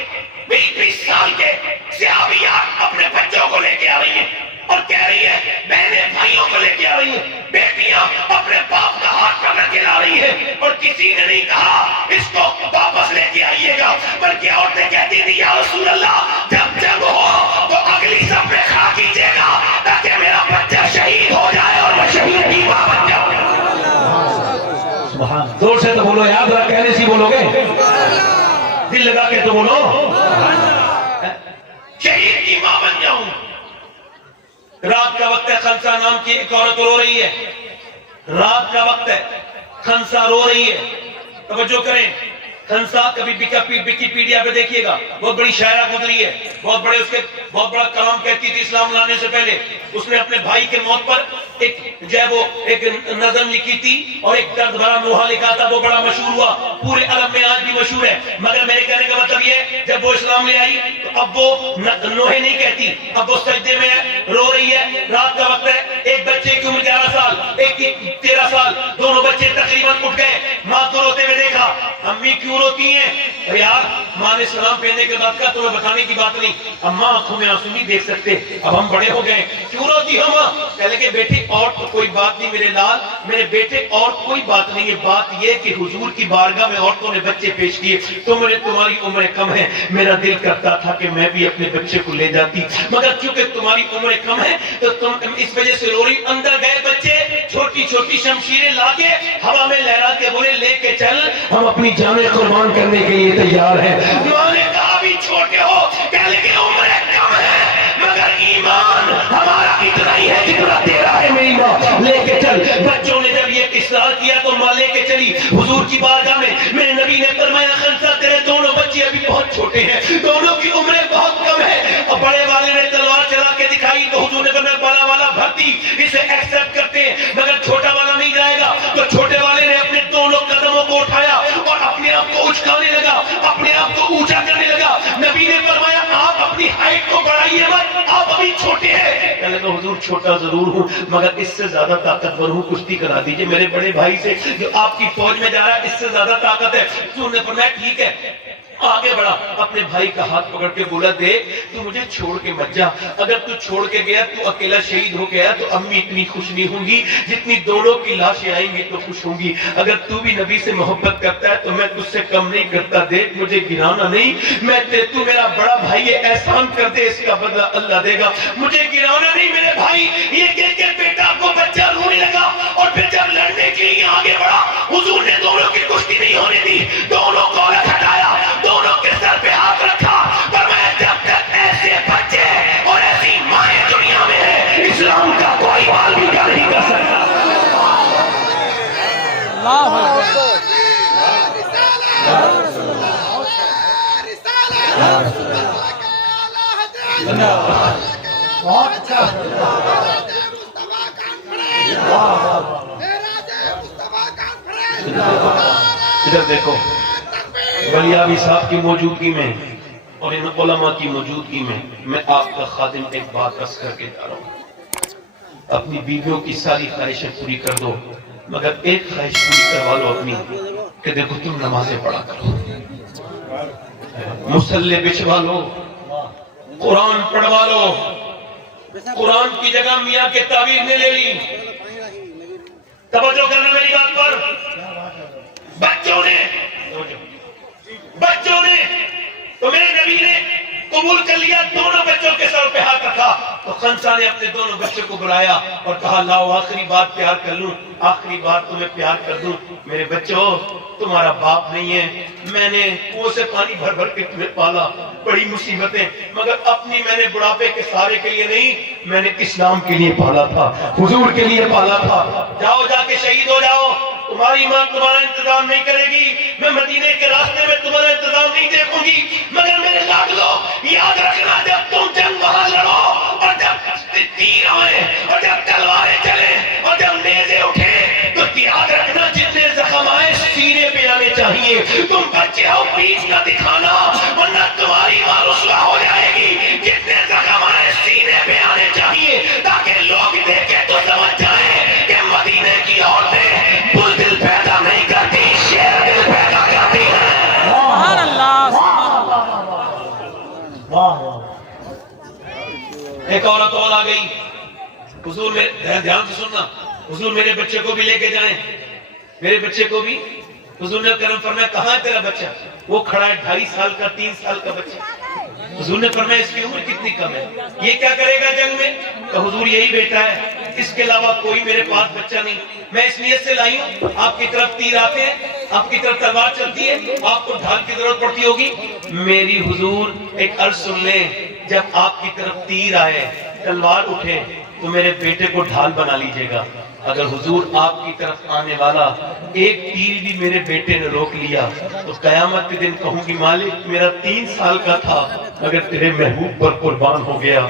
20 سال کے صحابیات اپنے بچوں کو لے کے آ رہی ہیں اور کہہ رہی ہے بہنیں بھائیوں کو لے کے آ رہی ہیں, بیٹیاں اپنے باپ کا ہاتھ پکڑ کے لا رہی ہے. اور کسی نے نہیں کہا اس کو واپس لے کے آئیے گا, بلکہ عورتیں کہتی تھی یا رسول اللہ جب جنگ ہو تو اگلی صف میں کھڑا کیجیے گا تاکہ میرا بچہ شہید ہو جائے اور میں شہید کی ماں بن جاؤں. زور سے تو بولو, یاد رکھ کہنے سی بولو گے, دل لگا کے تو بولو, شہید کی ماں بن جاؤں. رات کا وقت ہے, خنسا نام کی ایک عورت رو رہی ہے. رات کا وقت ہے, خنسا رو رہی ہے. توجہ کریں, خنسا کبھی ویکیپیڈیا پہ دیکھیے گا, بہت بڑی شاعرہ گزری ہے, بہت بڑا کلام کہتی تھی اسلام لانے سے پہلے. اس نے اپنے بھائی کے موت پر ایک نظم لکھی تھی اور ایک درد بھرا نوحہ لکھا تھا, وہ بڑا مشہور ہوا, پورے عرب میں آج بھی مشہور ہے. مگر میرے کہنے کا مطلب یہ, جب وہ اسلام لے آئی تو اب وہ نوحے نہیں کہتی, اب وہ سجدے میں رو رہی ہے. رات کا وقت ہے, ایک بچے کی عمر 11 سال, ایک کی 13 سال, دونوں بچے تقریباً اٹھ گئے. ماں کو روتے ہوئے دیکھا, امی کیوں روتی ہیں؟ یار ماں نے سلام پھیرنے کے بعد کہا تمہیں بتانے کی بات نہیں, اماں آنکھوں میں آنسو نہیں دیکھ سکتے, اب ہم بڑے ہو گئے, کیوں روتی ہو ماں؟ کہنے کہ بیٹی اور تو کوئی بات نہیں میرے لال, میرے بیٹے اور کوئی بات نہیں ہے, بات یہ کہ حضور کی بارگاہ میں عورتوں نے بچے پیش کیے, تمہاری عمریں کم ہے, میرا دل کرتا تھا کہ میں بھی اپنے بچے کو لے جاتی, مگر چونکہ تمہاری عمریں کم ہے تو تم اس وجہ سے رو رہی. اندر گئے بچے, چھوٹی چھوٹی شمشیریں لا کے ہوا میں لہرا کے بولے لے کے چل, ہم اپنی جانیں قربان کرنے کے لیے تیار ہیں. ماں نے کہا بھی چھوٹے ہو, کہنے کہ عمریں کم ہے مگر ایمان ہمارا اتنا ہی ہے جتنا تیرا ہے میری ماں, لے کے چل. بچوں نے جب یہ اصرار کیا تو ماں لے کے چلی حضور کی بارگاہ میں. میرے نبی نے فرمایا خنسا تیرے دونوں بچے ابھی بہت چھوٹے ہیں, دونوں کی عمریں بہت کم ہے. اور بڑے والے نے تلوار چلا کے دکھائی تو حضور نے فرمایا بڑا والا بھرتی, اسے ایکسپٹ کرتے ہیں مگر چھوٹا والا نہیں جائے گا. تو چھوٹے والے نے اپنے دونوں قدموں کو اٹھایا اور اپنے آپ کو اچکانے لگا, اپنے آپ کو اونچا کرنے لگا. نبی نے فرمایا آپ اپنی ہائٹ کو بڑھائیے مت, آپ ابھی چھوٹے ہیں. کہنے لگا حضور چھوٹا ضرور ہوں مگر اس سے زیادہ طاقتور ہوں, کشتی کرا دیجئے میرے بڑے بھائی سے جو آپ کی فوج میں جا رہا ہے, اس سے زیادہ طاقت ہے. حضور نے فرمایا ٹھیک ہے, آگے بڑھا, اپنے بھائی کا ہاتھ پکڑ کے بولا دیکھ تو مجھے چھوڑ کے مت جا, اگر تو چھوڑ کے گیا تو اکیلا شہید ہو گیا تو امی اتنی خوش نہیں ہوں گی جتنی دونوں کی لاشیں آئیں گی تو خوش ہوں گی. اگر تو بھی نبی سے محبت کرتا ہے تو میں تجھ سے کم نہیں کرتا, دیکھ مجھے گرانا نہیں, میں تو میرا بڑا بھائی ہے, احسان کر دے اس کا بدلہ اللہ دے گا, مجھے گرانا نہیں میرے بھائی. یہ کہہ کے بیٹا کو بچہ رونے لگا اور پھر جب لڑنے کے لیے آگے بڑھا حضور نے دونوں کی کشتی نہیں ہونے دی, دونوں کو الگ ہٹایا, دونوں کے سر پہ ہاتھ رکھا, پر میں جب تک ایسے بچے اور ایسی مائیں دنیا میں ہیں اسلام کا کوئی بال بھی نہیں کر سکتا. ادھر دیکھو, بلیابی صاحب کی موجودگی میں اور ان علماء کی موجودگی میں آپ کا خادم ایک بات عرض کر کے جا رہا ہوں, اپنی بیویوں کی ساری خواہشیں پوری کر دو مگر ایک خواہش پوری کروا لو اپنی, کہ دیکھو تم نمازیں پڑھا کرو, مصلی بچھوا لو, قرآن پڑھوا لو. قرآن کی جگہ میاں کے تعویذ نے لے لی. توجہ کرنا میری بات پر. بچوں نے تو میرے نبی نے قبول کر لیا, دونوں بچوں کے سر پہ ہاتھ رکھا تو خنسا نے اپنے دونوں بچوں کو بلایا اور کہا لاؤ آخری بار پیار کر لوں, آخری بار تمہیں پیار کر دوں. میرے بچوں تمہارا باپ نہیں ہے, میں نے کنویں سے پانی بھر بھر کے تمہیں پالا, بڑی مصیبتیں, مگر اپنی میں نے بڑھاپے کے سارے کے لیے نہیں, میں نے اسلام کے لیے پالا تھا, حضور کے لیے پالا تھا. جاؤ جا کے شہید ہو جاؤ, تمہاری ماں تمہارا انتظام نہیں کرے گی, میں مدینے کے راستے میں تمہارا انتظام نہیں دیکھوں گی, مگر میرے لاڈلو یاد رکھنا جب تم جنگ وہاں لڑو اور جب تیر آئے اور جب تلواریں چلے اور جب نیزے اٹھے تو یاد رکھنا جتنے زخم آئے سینے پہ آنے چاہیے. تم بچے ہو پیٹ نہ دکھانا ورنہ تمہاری ماں رسوا ہو جائے گی. جتنے زخم آئے سینے پہ آنے چاہیے تاکہ لوگ دیکھے تو سمجھ جائیں کہ مدینے کی عورتیں بزدل پیدا نہیں کرتی, شیر دل پیدا کرتی ہیں. سبحان اللہ. ایک عورت اور آ گئی, حضور میں دھیان سے سننا, حضور میرے بچے کو بھی لے کے جائیں, میرے بچے کو بھی حضور نے کرم فرمایا کہاں ہے تیرا بچہ؟ وہ کھڑا ہے 2.5 سال کا 3 سال کا بچہ. حضور نے فرمایا اس کی عمر کتنی کم ہے, یہ کیا کرے گا جنگ میں؟ تو حضور یہی بیٹا ہے, اس کے علاوہ کوئی میرے پاس بچہ نہیں. میں اس نیت سے لائی ہوں, آپ کی طرف تیر آتے ہیں, آپ کی طرف تلوار چلتی ہے, آپ کو ڈھال کی ضرورت پڑتی ہوگی. میری حضور ایک عرض سن لیں, جب آپ کی طرف تیر آئے, تلوار اٹھے, تو میرے بیٹے کو ڈھال بنا لیجئے گا. اگر حضور آپ کی طرف آنے والا ایک تیر بھی میرے بیٹے نے روک لیا تو قیامت کے دن کہوں گی مالک میرا 3 سال کا تھا مگر تیرے محبوب پر قربان ہو گیا.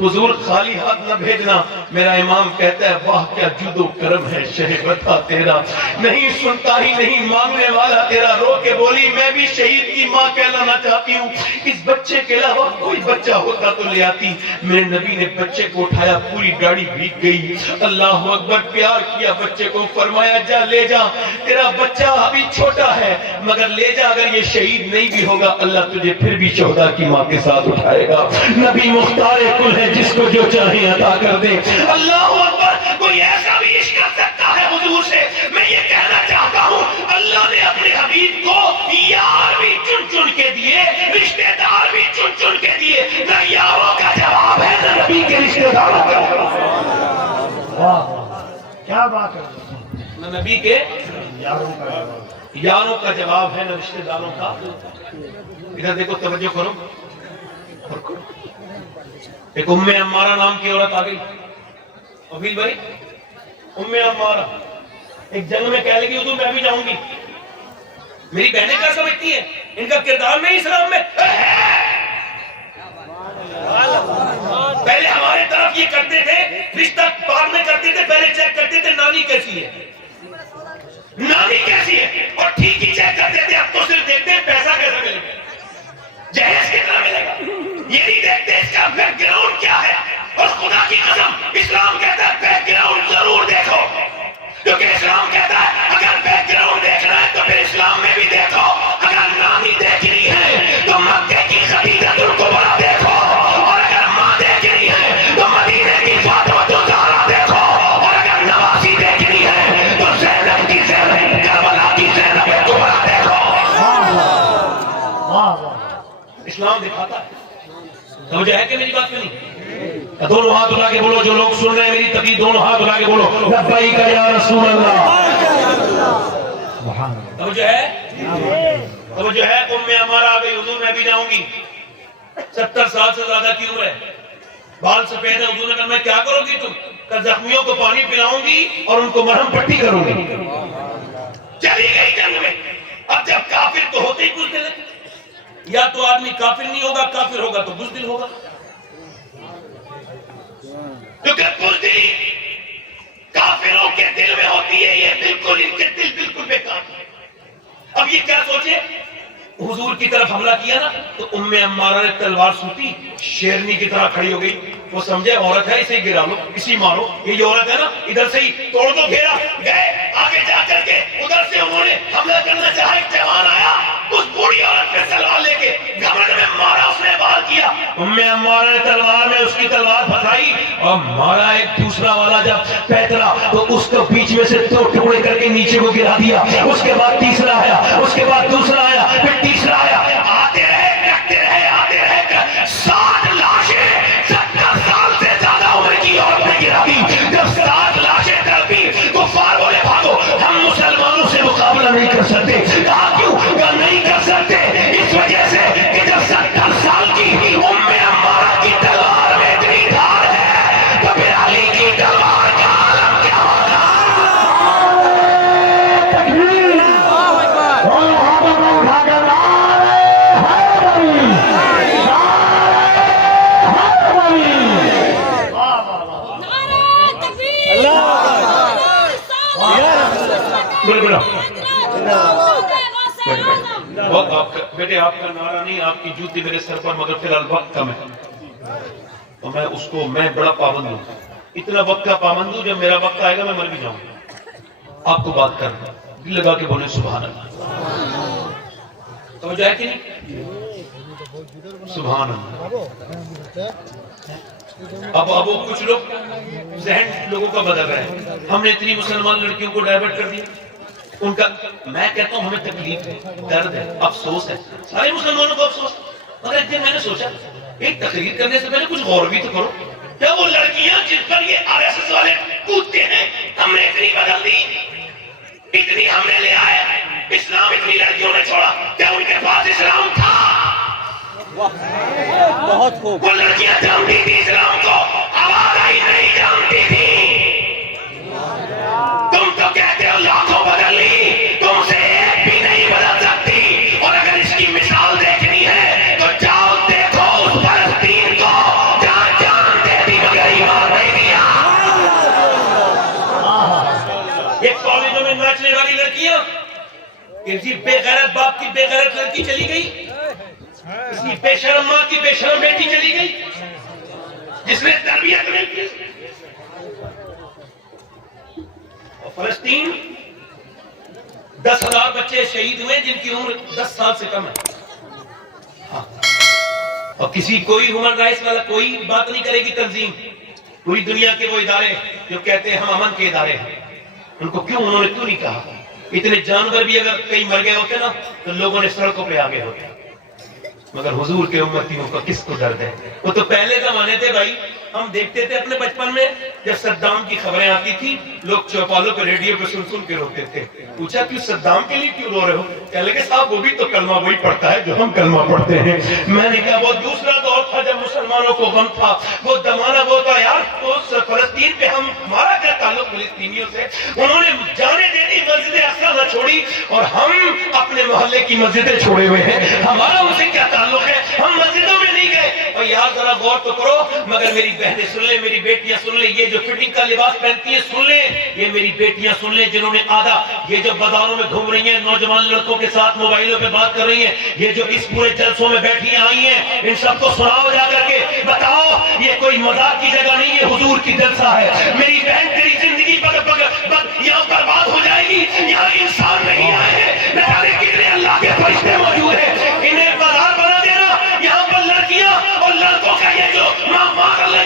حضور خالی ہاتھ نہ بھیجنا. میرا امام کہتا ہے واہ کیا جود و کرم ہے شہبتا تیرا, نہیں سنتا ہی نہیں مانگنے والا تیرا. رو کے بولی میں بھی شہید کی ماں کہلانا چاہتی ہوں, اس بچے کے علاوہ کوئی بچہ ہوتا تو لے آتی. میرے نبی نے بچے کو اٹھایا, پوری گاڑی بھیگ گئی. اللہ اکبر, پیار کیا بچے کو, فرمایا جا لے جا, تیرا بچہ ابھی چھوٹا ہے مگر لے جا, اگر یہ شہید نہیں بھی ہوگا اللہ تجھے پھر بھی شہداء کی ماں کے ساتھ اٹھائے گا. نبی مختار کل ہے, جس کو جو چاہے عطا کر دے. اللہ اکبر, کوئی ایسا بھی عشق کر سکتا ہے حضور سے. میں یہ کہنا چاہتا ہوں اللہ نے اپنے حبیب کو یار بھی چن چن کے دیے, رشتہ دار بھی چن چن کے دیے. نہ یاروں کا جواب ہے نہ نبی کے رشتہ داروں کا جواب. واہ کیا بات ہے, نہ نبی کے یاروں کا جواب. یاروں کا جواب ہے نہ رشتہ داروں کا. ادھر دیکھو, توجہ کرو. ایک ام عمارہ نام کی عورت آ گئی. ابیل بھائی, ام عمارہ ایک جنگ میں کہہ لگی حضور میں بھی جاؤں گی. میری بہنیں کیا سمجھتی ہیں, ان کا کردار نہیں اسلام میں. پہلے ہمارے طرف یہ کرتے تھے, رشتہ بعد میں کرتے تھے, پہلے چیک کرتے تھے نانی کیسی ہے, نانی کیسی ہے, اور ٹھیک ہی چیک کرتے تھے. اب تو صرف دیکھتے ہیں پیسہ کیسا ملے گا, جہیز کتنا ملے گا, یہ نہیں دیکھتے اس کا بیک گراؤنڈ کیا ہے. اور خدا کی قسم اسلام کہتا ہے بیک گراؤنڈ ضرور دیکھو, کیونکہ اسلام کہتا ہے اگر بیک گراؤنڈ دیکھنا ہے تو پھر اسلام میں بھی دیکھو. اگر نانی دیکھنی ہے تو مکے کی خدیجہ الکبریٰ دیکھو, اور اگر ماں دیکھنی ہے تو مدینے کی فاطمہ الزہرا دیکھو, اور اگر نواسی دیکھنی ہے تو زینب کی زینب, کربلا کی زینب کبریٰ دیکھو. واہ واہ, اسلام دکھاتا ہے. سمجھے ہے کہ میری بات میں نہیں؟ دونوں ہاتھ اٹھا کے بولو, جو لوگ سن رہے ہیں میری تقریر دونوں ہاتھ اٹھا کے بولو لبیک یا رسول اللہ. توجہ ہے, توجہ ہے. ام عمارہ آ گئی, حضور میں بھی جاؤں گی. 70 سال سے زیادہ کی عمر ہے, بال سفید ہے. حضور نے کہا میں کیا کروں گی تم؟ کہ زخمیوں کو پانی پلاؤں گی اور ان کو مرہم پٹی کروں گی. چلی گئی جنگ میں. اب جب کافر تو ہوتے ہی بزدل ہے, یا تو آدمی کافر نہیں ہوگا, کافر ہوگا تو بزدل ہوگا. کیونکہ بزدلی کافروں کے دل میں ہوتی ہے, یہ بالکل ان کے دل بالکل بیکار ہے. اب یہ کیا سوچے, حضور کی طرف حملہ کیا نا تو ام عمارہ نے تلوار سوٹی, شیرنی کی طرح کھڑی ہو گئی. وہ سمجھے عورت ہے, اسے گرا لو, اسی مارو, یہ جو عورت ہے نا ادھر سے ہی توڑ دو. گھیرا گئے, آگے جا کر کے ادھر سے انہوں نے حملہ کرنا چاہا. ایک جوان آیا, اس بوڑھی عورت پہ تلوار لے کے گھمنڈ میں مارا, اس نے وار کیا. ام عمارہ نے تلوار میں اس کی تلوار پھنسائی اور مارا. ایک دوسرا والا جب پیترا تو اس کو بیچ میں سے 2 ٹکڑے کر کے نیچے کو گرا دیا. اس کے بعد تیسرا آیا, اس کے بعد دوسرا آیا, پھر تیسرا آیا. آتے رہے, کٹتے رہے, آتے رہے. 60 لاشیں 70 سال سے زیادہ عمر کی عورت نے گرا دی. جب 60 لاشیں تڑپی, کفار بولے بھاگو, ہم مسلمانوں سے مقابلہ نہیں کر سکتے. کہا کیوں؟ کہا نہیں کر سکتے اس وجہ سے کہ جب 70 سال کی ام عمارہ کی تلوار میں اتنی دھار ہے تو پھر علی کی تلوار کا عالم کیا ہوگا. بیٹے آپ کا نعرہ نہیں, آپ کی جوتی میرے سر پر, مگر فی الحال وقت کم ہے تو میں اس کو میں بڑا پابند ہوں. اتنا وقت کا پابند ہوں, جب میرا وقت آئے گا میں مر بھی جاؤں گا. آپ کو بات کرنا, دل لگا کے بولیں سبحان اللہ. تو جائے کہ نہیں, سبحان اللہ. اب وہ کچھ لوگ ذہن لوگوں کا بدل رہا ہے. ہم نے اتنی مسلمان لڑکیوں کو ڈائیورٹ کر دیا, ان کا میں کہتا ہوں ہمیں تکلیف ہے، درد ہے، افسوس ہے، سارے مسلمانوں کو افسوس، مگر ایک دن میں نے سوچا ایک تقریر کرنے سے پہلے کچھ غور بھی تو کرو، کیا وہ لڑکیاں جن پر یہ RSS والے کودتے ہیں ہم نے اتنی بدل دی، اتنی ہم نے لے آئے، اسلام اتنی لڑکیوں نے چھوڑا، کیا ان کے پاس اسلام تھا؟ بہت خوب. وہ لڑکیاں جانتی تھی اسلام کو، آواز آئی نہیں جانتی تھی. تم تو کہتے ہو لاکھوں بدل لی، تم سے ایک بھی نہیں بدل سکتی. اور اگر اس کی مثال دیکھنی ہے تو جاؤ دیکھو اس فلسطین کو جہاں جان دے دی مگر ایمان نہیں دیا. ایک کالجوں میں ناچنے والی لڑکیاں، کسی بے غیرت باپ کی بے غیرت لڑکی چلی گئی، اس کی بے شرم ماں کی بے شرم بیٹی چلی گئی جس نے تربیت نہیں کی. اور فلسطین 10,000 بچے شہید ہوئے جن کی عمر 10 سال سے کم ہے. ہاں. اور کسی کوئی ہیومن رائٹس والا کوئی بات نہیں کرے گی تنظیم، پوری دنیا کے وہ ادارے جو کہتے ہیں ہم امن کے ادارے ہیں، ان کو انہوں نے کیوں نہیں کہا؟ اتنے جانور بھی اگر کئی مر گئے ہوتے نا تو لوگوں نے سڑکوں پہ آگے ہوتے، مگر حضور کے امتیوں کا کس کو درد ہے؟ وہ تو پہلے زمانے تھے بھائی. ہم دیکھتے تھے اپنے بچپن میں جب صدام کی خبریں آتی تھی لوگ چوپالوں پہ ریڈیو پہ سن کے روتے تھے. پوچھا کیوں صدام کے لیے کیوں رو رہے ہو؟ کہنے لگے صاحب وہ بھی تو کلمہ وہی پڑھتا ہے جو ہم کلمہ پڑھتے ہیں. میں نے کہا وہ دوسرا دور تھا جب مسلمانوں کو غم تھا، وہ زمانہ وہ تھا یار. تو فلسطین پہ ہمارا کیا تعلق فلسطینیوں سے؟ انہوں نے جانے دے دی، مسجد اقصی نہ چھوڑی، اور ہم اپنے محلے کی مسجدیں چھوڑے ہوئے ہیں. ہمارا ان سے کیا تعلق ہے؟ ہم مسجدوں میں نہیں گئے. اور یار ذرا غور تو کرو. مگر میری بہنیں سن لیں، میری بیٹیاں سن لیں، یہ جو فٹنگ کا لباس پہنتی ہیں سن لیں، یہ میری بیٹیاں سن لیں جنہوں نے آدھا یہ جو بازاروں میں گھوم رہی ہیں نوجوان لڑکوں کے ساتھ موبائلوں پہ بات کر رہی ہیں، یہ جو اس پورے جلسوں میں بیٹھی آئی ہیں، ان سب کو سناؤ جا کر کے، بتاؤ یہ کوئی مذاق کی جگہ نہیں، یہ حضور کی جلسہ ہے. میری بہن تیری زندگی یہاں برباد ہو جائے گی. یہاں انسان نہیں آئے ہیں، نہ جانے کتنے اللہ کے فرشتے موجود ہیں. انہیں بازار بنا دینا. یہاں پر لڑکیاں اور لڑکوں کا یہ جو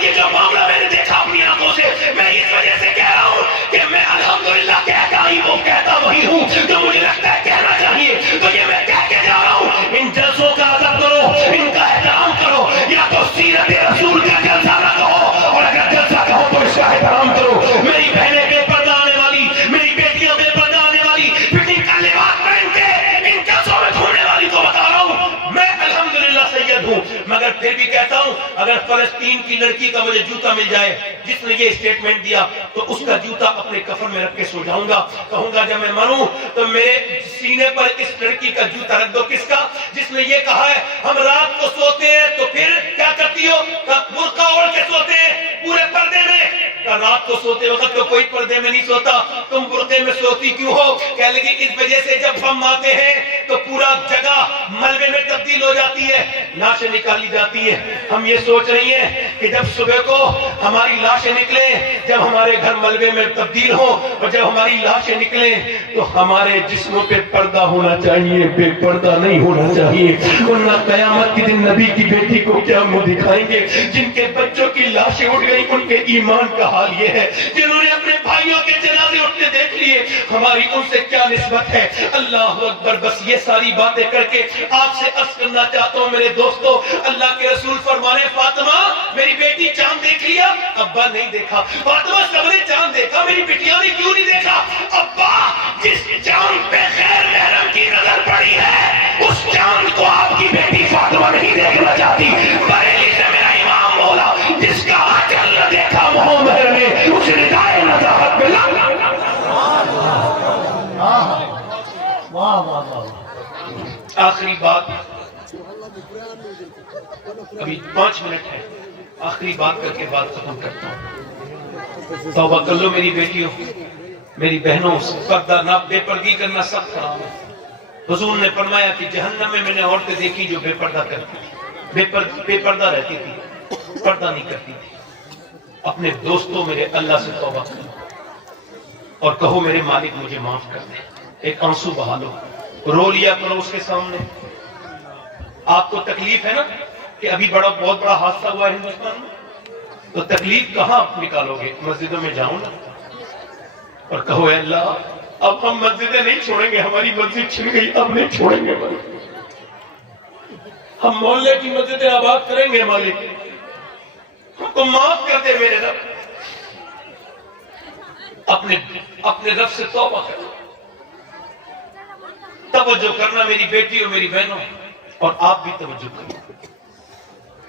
یہ جو معاملہ میں نے دیکھا اپنی آنکھوں سے، میں اس وجہ سے کہہ رہا ہوں کہ میں الحمدللہ کہتا ہی وہ کہتا وہی ہوں جو مجھے لگتا ہے کہنا چاہیے. تو یہ میں کہہ کے جا رہا ہوں، ان جلسوں کا ادب کرو، ان کا احترام کرو. یا تو سیرت رسول کا جلسہ نہ کہو، اور اگر جلسہ کہو تو اس کا احترام کرو. میری بہنیں بے پردہ آنے والی، میری بیٹیاں بے پردہ آنے والی، فٹنگ کا لباس پہن کے ان جلسوں میں گھومنے والی کو بتا رہا ہوں میں الحمدللہ سید ہوں. مگر پھر بھی کہتا ہوں اگر فلسطین کی لڑکی کا مجھے جوتا مل جائے جس نے یہ اسٹیٹمنٹ دیا تو اس کا جوتا اپنے کفن میں رکھ کے سو جاؤں گا. کہوں گا جب میں مروں تو میرے سینے پر اس لڑکی کا جوتا رکھ دو. کس کا؟ جس نے یہ کہا ہے ہم رات کو سوتے ہیں تو پھر کیا کرتی ہو؟ برقع اوڑھ کے سوتے ہیں پورے پردے میں. رات کو سوتے وقت تو کوئی پردے میں نہیں سوتا، تم برقعے میں سوتی کیوں ہو؟ کہنے لگی اس وجہ سے جب بم آتے ہیں تو پورا جگہ ملبے میں تبدیل ہو جاتی ہے، لاشیں نکالی جاتی ہیں. ہم یہ سوچ رہی ہیں کہ جب صبح کو ہماری لاشیں نکلیں، جب ہمارے گھر ملبے میں تبدیل ہوں اور جب ہماری لاشیں نکلیں تو ہمارے جسموں پہ پردہ ہونا چاہیے، بے پردہ نہیں ہونا چاہیے. ورنہ قیامت کے دن نبی کی بیٹی کو کیا منہ دکھائیں گے؟ جن کے بچوں کی لاشیں اٹھ گئی ان کے ایمان کا حال یہ ہے. جنہوں نے اپنے بھائیوں کے جنازے اٹھتے دیکھ لیے، ہماری ان سے کیا نسبت ہے؟ اللہ اکبر. بس یہ ساری باتیں کر کے آپ سے عرض کرنا چاہتا ہوں میرے دوستو، اللہ کے رسول فرمانے فاطمہ میری بیٹی چاند دیکھ لیا؟ ابا نہیں دیکھا. فاطمہ سب نے چاند دیکھا، میری بیٹیاں نے کیوں نہیں دیکھا؟ ابا جس چاند پہ غیر محرم کی نظر پڑی ہے اس چاند کو آپ کی بیٹی فاطمہ نہیں دیکھنا چاہتی. بریلی سے میرا امام مولا جس کا آنچل نہ دیکھا محمد نے اس ردائے نزاہت پہ لگ. آخری بات، ابھی 5 منٹ ہے، آخری بات کر کے بات ختم کرتا ہوں. توبہ کر لو میری بیٹیوں، میری بہنوں، پردہ نہ بے پردگی کرنا سخت حرام ہے. حضور نے فرمایا کہ جہنم میں نے عورتیں دیکھی جو بے پردہ کرتی تھی، بے پردہ رہتی تھی، پردہ نہیں کرتی تھی. اپنے دوستوں میرے اللہ سے توبہ کرو اور کہو میرے مالک مجھے معاف کر دے. ایک آنسو بہا لو، رو لیا کرو اس کے سامنے. آپ کو تکلیف ہے نا کہ ابھی بہت بڑا حادثہ ہوا ہے ہندوستان میں، تو تکلیف کہاں نکالو گے؟ مسجدوں میں جاؤ نا اور کہو اے اللہ اب ہم مسجدیں نہیں چھوڑیں گے، ہماری مسجد چھن گئی، اب نہیں چھوڑیں گے مالک۔ ہم محلے کی مسجدیں آباد کریں گے مالک، ہم کو معاف کر دے میرے رب۔ اپنے رب سے توبہ کرنا، توجہ کرنا میری بیٹی اور میری بہنوں، اور آپ بھی توجہ کرنا۔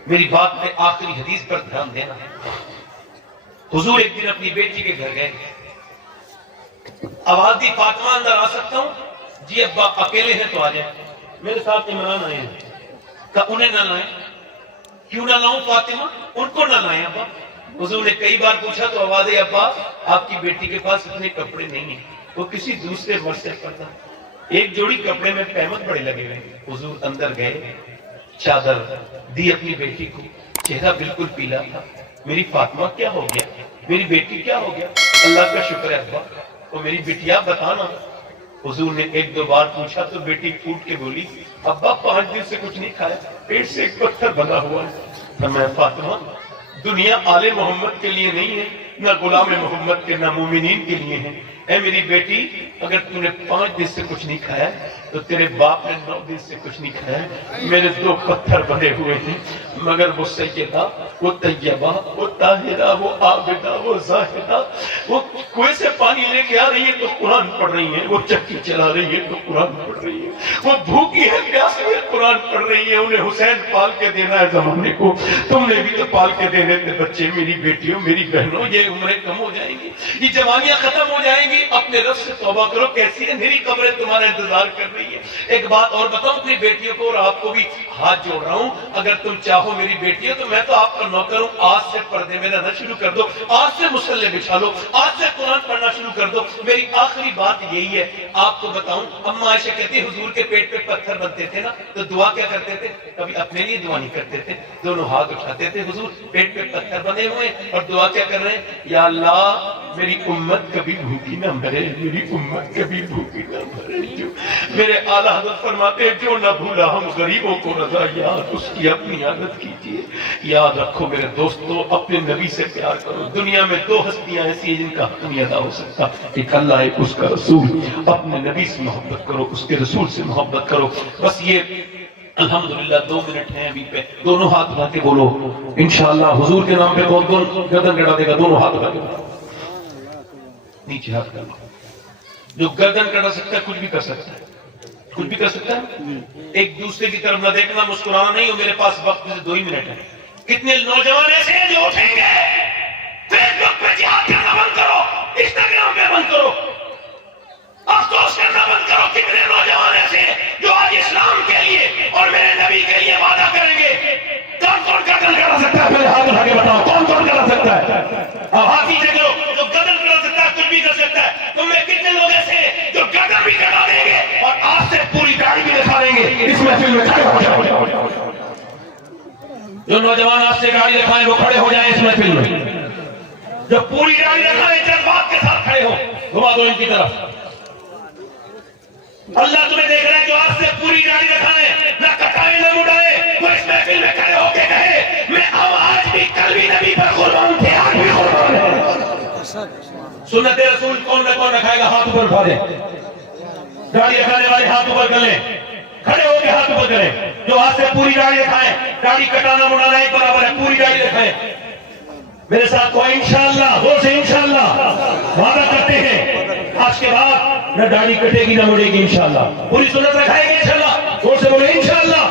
میری بات پہ آخری حدیث پر دھیان دینا۔ حضور ایک دن اپنی بیٹی کے گھر گئے، آواز دی فاطمہ اندر آ سکتا ہوں؟ جی ابا اکیلے ہیں تو آ جائیں، میرے ساتھ عمران آئے ہیں۔ کہا انہیں نہ لائیں۔ کیوں نہ لاؤں فاطمہ؟ ان کو نہ لائیں ابا۔ حضور نے کئی بار پوچھا تو آواز ہے ابا آپ کی بیٹی کے پاس اتنے کپڑے نہیں ہیں، وہ کسی دوسرے مرد سے پڑتا، ایک جوڑی کپڑے میں قیمت بڑے لگے ہوئے۔ حضور اندر گئے، چادر دی اپنی بیٹی کو، چہرہ بالکل پیلا تھا۔ میری فاطمہ کیا ہو گیا؟ میری بیٹی کیا ہو گیا؟ اللہ کا شکر ہے ابا، وہ میری بیٹیا بتانا۔ حضور نے ایک دو بار پوچھا تو بیٹی پھوٹ کے بولی ابا 5 دن سے کچھ نہیں کھایا، پیٹ سے ایک پتھر بنا ہوا ہے۔ فرمایا فاطمہ دنیا آل محمد کے لیے نہیں ہے، نہ غلام محمد کے، نہ مومنین کے لیے ہے۔ اے میری بیٹی اگر تم نے 5 دن سے کچھ نہیں کھایا تو تیرے باپ نے 9 دن سے کچھ نہیں کھایا۔ میرے 2 پتھر بنے ہوئے ہیں، مگر وہ سیدہ، وہ طیبہ، وہ طاہرہ، وہ عابدہ، وہ زاہدہ، وہ کنویں سے پانی لے کے آ رہی ہے تو قرآن پڑھ رہی ہے، وہ چکی چلا رہی ہے تو قرآن پڑھ رہی ہے، وہ بھوکی ہے پیاسی ہے قرآن پڑھ رہی ہے۔ انہیں حسین پال کے دینا ہے زمانے کو، تم نے بھی تو پال کے دینے تھے بچے۔ میری بیٹیوں میری بہنوں یہ عمریں کم ہو جائیں گی، یہ جوانیاں ختم ہو جائیں گی، اپنے رب سے توبہ کرو۔ کیسی اندھیری قبریں تمہارا انتظار کر رہی ہے۔ ایک بات اور بتاؤں اپنی بیٹیوں کو اور آپ کو بھی ہاتھ جوڑ رہا ہوں، اگر تم چاہو میری بیٹیوں تو میں تو آپ کا نوکر ہوں، آج سے پردے میں رہنا شروع کر دو، آج سے مصلے بچھا لو، آج سے قرآن پڑھنا شروع کر دو۔ میری آخری بات یہی ہے، آپ کو بتاؤں اما عائشہ کہتی حضور کے پیٹ پہ پتھر بنتے تھے نا تو دعا کیا کرتے تھے؟ کبھی اپنے لیے دعا نہیں کرتے تھے، دونوں ہاتھ اٹھاتے تھے، حضور پیٹ پہ پتھر بنے ہوئے اور دعا کیا کر رہے ہیں؟ یا اللہ میری امت کبھی بھوکی نہ مرے، میری امت کبھی بھوکی نہ مرے۔ جو میرے اعلیٰ حضرت فرماتے ہیں جو نہ بھولا ہم غریبوں کو رضا یاد، اس کی اپنی عادت کیجیے۔ یاد رکھو میرے دوستو اپنے نبی سے پیار کرو۔ دنیا میں 2 ہستیاں ایسی ہیں جن کا حق نہیں ادا ہو سکتا، ایک اللہ ایک اس کا رسول۔ اپنے نبی سے محبت کرو، اس کے رسول سے محبت کرو۔ بس یہ الحمدللہ 2 منٹ ہیں ابھی پہ، دونوں ہاتھ اٹھا کے بولو انشاءاللہ حضور کے نام پہ کون کون گردن کٹا دے گا؟ دونوں ہاتھ اٹھا کے نیچے ہاتھ کر لو۔ جو گردن کٹا سکتا ہے کچھ بھی کر سکتا ہے، کچھ بھی کر سکتا ہے۔ ایک دوسرے کی طرف نہ دیکھنا، مسکرانا نہیں ہو۔ میرے پاس وقت سے 2 ہی منٹ ہیں۔ کتنے نوجوان ایسے ہیں جو اٹھیں گے؟ فیس بک پہ جہاد کرنا بند کرو، انسٹاگرام پہ بند کرو، افسوس کرنا بند کرو۔ کتنے نوجوان ایسے ہیں جو آج اسلام کے لیے اور میرے نبی کے لیے وعدہ کریں گے؟ کون کون گردن کٹا سکتا ہے؟ میرے ہاتھ اٹھا کے بتاؤ کون کون کرا سکتا ہے؟ اب ہاتھ نیچے کرو، جو گردن کٹا سکتا ہے کچھ بھی کر سکتا ہے۔ تم میں کتنے لوگ ایسے ہیں جو گردن بھی کٹا دیں گے اور آج سے پوری داڑھی بھی دکھا دیں گے؟ اس محفل میں کھڑے ہو جاؤ۔ جو نوجوان آج سے داڑھی دکھائیں وہ کھڑے ہو جائیں اس محفل میں، جو پوری داڑھی دکھائیں جذبات کے ساتھ کھڑے ہو، گھما دو ان کی طرف۔ اللہ تمہیں دیکھ رہا ہے، جو آج سے پوری داڑھی دکھائیں، نہ کٹائیں نہ مڈائیں، وہ اس محفل میں کھڑے ہو کے کہے میں آج بھی کل بھی نبی پر قربان تھے، آج بھی قربان ہے۔ سنت رسول کون نہ کون رکھائے گا؟ ہاتھ اوپر اٹھا دیں۔ داڑھی رکھانے والے ہاتھ اوپر کر لیں، کھڑے ہو کے ہاتھ اوپر کریں۔ جو ہاتھ سے پوری داڑھی رکھائیں، داڑھی کٹانا مڈانا ایک برابر ہے، پوری داڑھی رکھائیں۔ میرے ساتھ کوئی انشاءاللہ، وہ سے انشاءاللہ وعدہ کرتے ہیں آج کے بعد نہ داڑھی کٹے گی نہ مڑے گی انشاءاللہ، پوری سنت رکھائے گی انشاءاللہ، وہ سے بولے انشاءاللہ۔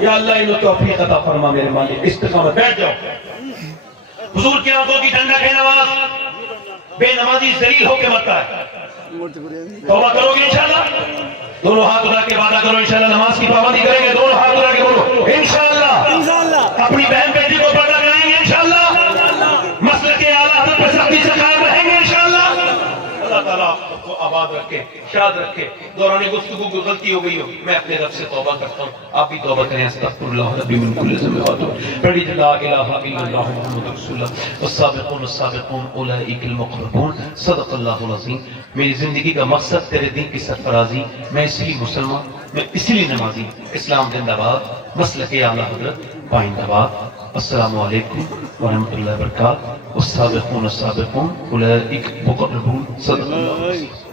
یا اللہ انہوں توفیق عطا فرما میرے مالک۔ استقامت، بیٹھ جاؤ۔ حضور کی آنکھوں کی ٹھنڈک ہے نماز، بے نمازی ذلیل ہو کے مرتا ہے۔ توبہ کرو گے انشاءاللہ؟ دونوں ہاتھ اٹھا کے وعدہ کرو انشاءاللہ نماز کی پابندی کریں گے۔ دونوں ہاتھ اٹھا کے بولو انشاءاللہ۔ اپنی بہن بیٹی کو پردہ کرائیں گے انشاءاللہ۔ مسلک اعلیٰ حضرت پر سختی سے قائم رہیں گے انشاءاللہ۔ اللہ تعالیٰ آپ کو آباد رکھے، شاد رکھے۔ دوران گفتگو کو غلطی ہو گئی ہو، میں اپنے رب سے توبہ کرتا ہوں، آپ بھی توبہ کریں۔ استغفر اللہ ربی من کل ذنب واتوب۔ پڑھی لا الہ الا اللہ محمد رسول اللہ والسابقون السابقون اولئک المقربون۔ صدق اللہ العظیم۔ میری زندگی کا مقصد تیرے دین کی سرفرازی، میں اس لیے مسلمان، میں اس لیے نمازی۔ اسلام زندہ باد، مسلک اعلیٰ حضرت پائندہ باد۔ السلام علیکم ورحمۃ اللہ وبرکاتہ۔ والسابقون السابقون اولئک المقربون۔ صدق اللہ العظیم۔